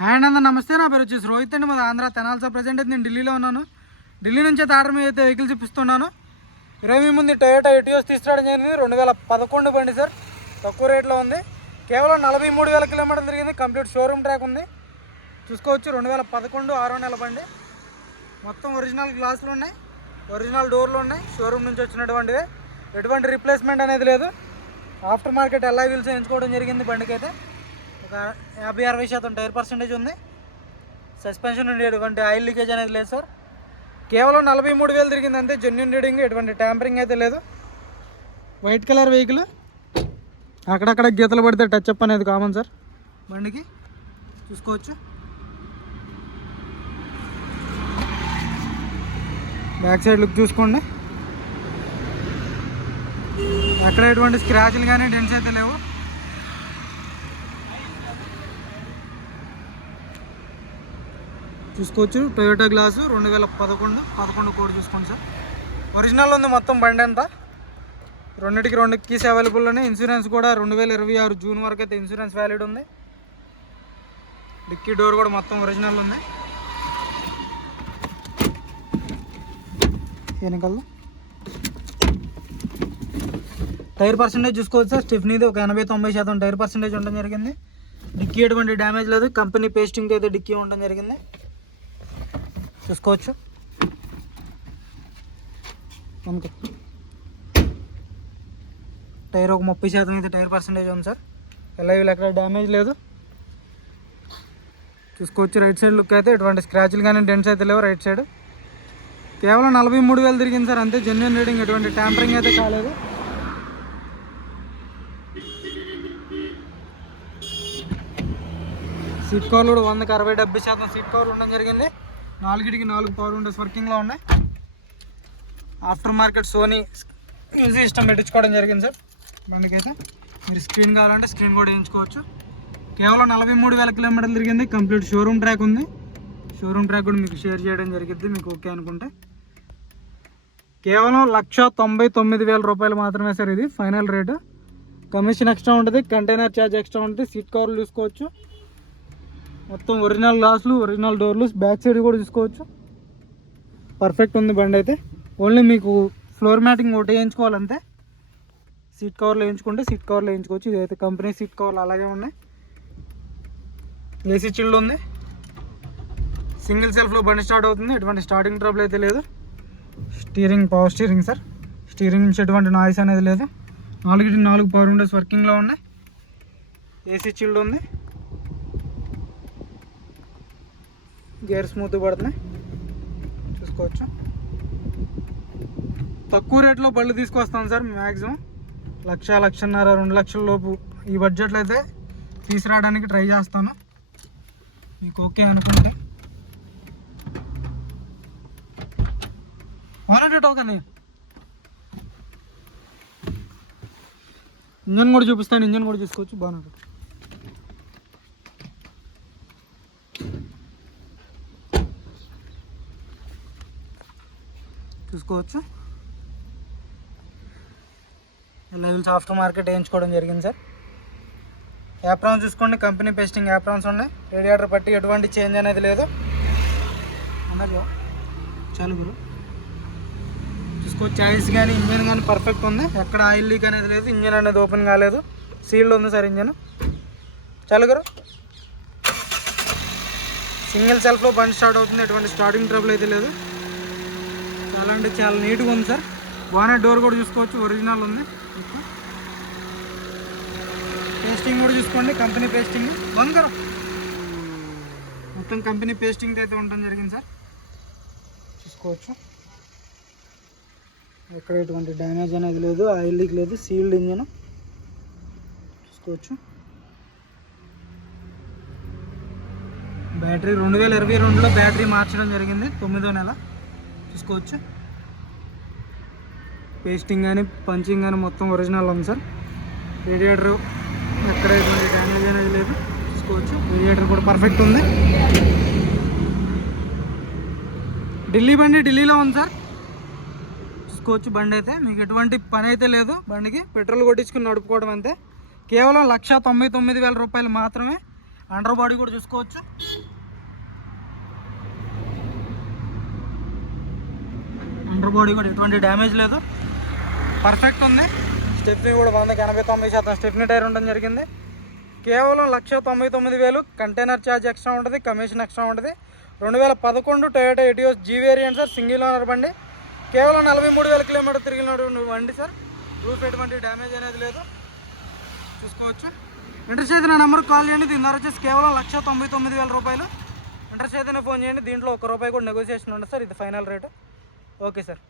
Hi అండి, నమస్తే. నా పేరు వచ్చేసి రోహిత్ అండి. మాది ఆంధ్ర తెనాలి సార్. ప్రజెంట్ అయితే నేను ఢిల్లీలో ఉన్నాను. ఢిల్లీ నుంచి అయితే ఆర్డర్ మీద అయితే వెహికల్ చూపిస్తున్నాను. ఇరవై ముందు టొయోటా ఎటియోస్ తీసుకురావడం జరిగింది. 2011 బండి సార్. తక్కువ రేట్లో ఉంది. కేవలం 43,000 కిలోమీటర్లు తిరిగింది. కంప్లీట్ షోరూమ్ ట్రాక్ ఉంది. చూసుకోవచ్చు. 2011 6వ నెల బండి. మొత్తం ఒరిజినల్ గ్లాసులు ఉన్నాయి, ఒరిజినల్ డోర్లు ఉన్నాయి. షోరూమ్ నుంచి వచ్చినటువంటివి. ఎటువంటి రీప్లేస్మెంట్ అనేది లేదు. ఆఫ్టర్ మార్కెట్ ఎల్ఐ వీల్స్ వేయించుకోవడం జరిగింది. బండికి అయితే ఒక 50-60% టైర్ పర్సెంటేజ్ ఉంది. సస్పెన్షన్ ఉండే ఎటువంటి ఆయిల్ లీకేజ్ అనేది లేదు సార్. కేవలం 43,000 తిరిగింది అంతే. జెన్యూన్ రీడింగ్, ఎటువంటి ట్యాంపరింగ్ అయితే లేదు. White colour vehicle. అక్కడక్కడ గీతలు పడితే టచ్ అప్ అనేది కామన్ సార్ బండికి. చూసుకోవచ్చు. బ్యాక్ సైడ్ లుక్ చూసుకోండి. అక్కడ ఎటువంటి స్క్రాచ్లు కానీ డెంట్స్ అయితే లేవు. చూసుకోవచ్చు. టొయోటా గ్లాసు 2011 కోడ్ చూసుకోండి సార్. ఒరిజినల్ ఉంది మొత్తం బండి అంతా. రెండింటికి 2 కీస్ అవైలబుల్ ఉన్నాయి. ఇన్సూరెన్స్ కూడా 2026 జూన్ వరకు అయితే ఇన్సూరెన్స్ వ్యాలిడ్ ఉంది. డిక్కీ డోర్ కూడా మొత్తం ఒరిజినల్ ఉంది. వెనకాల టైర్ పర్సెంటేజ్ చూసుకోవచ్చు సార్. స్టెఫ్నీది ఒక 80-90% టైర్ పర్సెంటేజ్ ఉండడం జరిగింది. డిక్కీ ఎటువంటి డ్యామేజ్ లేదు. కంపెనీ పేస్టింగ్ అయితే డిక్కీ ఉండడం జరిగింది. చూసుకోవచ్చు. టైర్ ఒక 30% అయితే టైర్ పర్సెంటేజ్ ఉంది సార్. ఎల్ఐవిల్ ఎక్కడ డ్యామేజ్ లేదు. చూసుకోవచ్చు. రైట్ సైడ్ లుక్ అయితే ఎటువంటి స్క్రాచ్లు కానీ డెంట్స్ అయితే లేవు. రైట్ సైడ్ కేవలం 43,000 తిరిగింది సార్ అంతే. జెన్యూన్ రీడింగ్, ఎటువంటి ట్యాంపరింగ్ అయితే కాలేదు. సీట్ కవర్లు కూడా 100కి 60-70% సీట్ కవర్లు ఉండడం జరిగింది. 4 పవర్ విండోస్ వర్కింగ్లో ఉన్నాయి. After market Sony music system పెట్టించుకోవడం జరిగింది సార్ బండికి అయితే. మీరు స్క్రీన్ కావాలంటే స్క్రీన్ కూడా వేయించుకోవచ్చు. కేవలం 43,000 కిలోమీటర్లు తిరిగింది. కంప్లీట్ షోరూమ్ ట్రాక్ ఉంది. షోరూమ్ ట్రాక్ కూడా మీకు షేర్ చేయడం జరిగింది మీకు ఓకే అనుకుంటే. కేవలం 1,99,000 రూపాయలు మాత్రమే సార్ ఇది ఫైనల్ రేటు. కమిషన్ ఎక్స్ట్రా ఉంటుంది, కంటైనర్ ఛార్జ్ ఎక్స్ట్రా ఉంటుంది. సీట్ కవర్లు చూసుకోవచ్చు. మొత్తం ఒరిజినల్ గ్లాసులు, ఒరిజినల్ డోర్లు. బ్యాక్ సైడ్ కూడా చూసుకోవచ్చు. పర్ఫెక్ట్ ఉంది బండి అయితే. ఓన్లీ మీకు ఫ్లోర్ మ్యాటింగ్ ఒకటి వేయించుకోవాలంతే. సీట్ కవర్లు వేయించుకుంటే సీట్ కవర్లు వేయించుకోవచ్చు. ఇదైతే కంపెనీ సీట్ కవర్లు అలాగే ఉన్నాయి. ఏసీ చిల్డ్ ఉంది. సింగిల్ సెల్ఫ్లో బండి స్టార్ట్ అవుతుంది. ఎటువంటి స్టార్టింగ్ ట్రబుల్ అయితే లేదు. Steering power steering sir. Steering నుంచి ఎటువంటి నాయిస్ అనేది లేదు. 4 పవర్ విండోస్ వర్కింగ్లో ఉన్నాయి. ఏసీ చిల్డ్ ఉంది. గేర్ స్మూత్ పడుతున్నాయి. చూసుకోవచ్చు. తక్కువ రేట్లో బళ్ళు తీసుకొస్తాం సార్. మ్యాక్సిమం 1,00,000, 1,50,000, 2 లక్షల లోపు ఈ బడ్జెట్లో అయితే తీసుకురావడానికి ట్రై చేస్తాను మీకు ఓకే అనుకుంటే. కానీ ఇంజన్ కూడా చూపిస్తాను. ఇంజన్ కూడా చూసుకోవచ్చు. బాగుంటుంది. చూసుకోవచ్చు. లెవెల్స్ ఆఫ్టర్ మార్కెట్ వేయించుకోవడం జరిగింది సార్. యాప్రాన్స్ చూసుకోండి. కంపెనీ పేస్టింగ్ యాప్రాన్స్ ఉన్నాయి. రేడియేటర్ పట్టి ఎటువంటి చేంజ్ అనేది లేదు. అన్నది చాలు గురు. చూసుకోవచ్చు. చాయిస్ కానీ ఇంజన్ కానీ పర్ఫెక్ట్ ఉంది. ఎక్కడ ఆయిల్ లీక్ అనేది లేదు. ఇంజన్ అనేది ఓపెన్ కాలేదు. సీల్డ్ ఉంది సార్ ఇంజన్. చాలు గురు. సింగిల్ సెల్ఫ్లో బండి స్టార్ట్ అవుతుంది. ఎటువంటి స్టార్టింగ్ ట్రబుల్ అయితే లేదు. చాలా అంటే చాలా నీట్గా ఉంది సార్. బానెట్ డోర్ కూడా చూసుకోవచ్చు. ఒరిజినల్ ఉంది. పేస్టింగ్ కూడా చూసుకోండి. కంపెనీ పేస్టింగ్ బంగారం మొత్తం కంపెనీ పేస్టింగ్ అయితే ఉండడం జరిగింది సార్. చూసుకోవచ్చు. ఎక్కడ ఎటువంటి డ్యామేజ్ అనేది లేదు. ఆయిల్ లీక్ లేదు. సీల్డ్ ఇంజన్ చూసుకోవచ్చు. బ్యాటరీ 2022లో బ్యాటరీ మార్చడం జరిగింది. 9వ నెల. చూసుకోవచ్చు. పేస్టింగ్ కానీ పంచింగ్ కానీ మొత్తం ఒరిజినల్ ఉంది సార్. రేడియేటర్ ఎక్కడ ఎటువంటి డ్యామేజ్ అనేది లేదు. చూసుకోవచ్చు. రేడియేటర్ కూడా పర్ఫెక్ట్ ఉంది. ఢిల్లీ బండి ఢిల్లీలో ఉంది సార్. చూసుకోవచ్చు. బండి అయితే మీకు ఎటువంటి పని అయితే లేదు. బండికి పెట్రోల్ కొట్టించుకుని నడుపుకోవడం అంతే. కేవలం 1,99,000 రూపాయలు మాత్రమే. అండర్ బాడీ కూడా చూసుకోవచ్చు. అండర్ బాడీ కూడా ఎటువంటి డ్యామేజ్ లేదు, పర్ఫెక్ట్ ఉంది. స్టెప్నీ కూడా 189% స్టెప్నీ టైర్ ఉండడం జరిగింది. కేవలం 1,99,000 కంటైనర్ ఛార్జ్ ఎక్స్ట్రా ఉంటుంది, కమిషన్ ఎక్స్ట్రా ఉంటుంది. 2011 Toyota Etios G variant sir, single owner బండి. కేవలం 43,000 కిలోమీటర్ తిరిగినటువంటి బండి సార్. రూఫ్ ఎటువంటి డ్యామేజ్ అనేది లేదు, చూసుకోవచ్చు. ఇంట్రెస్ట్ అయితే నా నెంబర్కి కాల్ చేయండి. దీని ధర వచ్చేసి కేవలం 1,99,000 రూపాయలు. ఇంట్రెస్ట్ అయితేనే ఫోన్ చేయండి. దీంట్లో ₹1 కూడా నెగోసియేషన్ ఉండదు సార్, ఇది ఫైనల్ రేటు. Okay sir.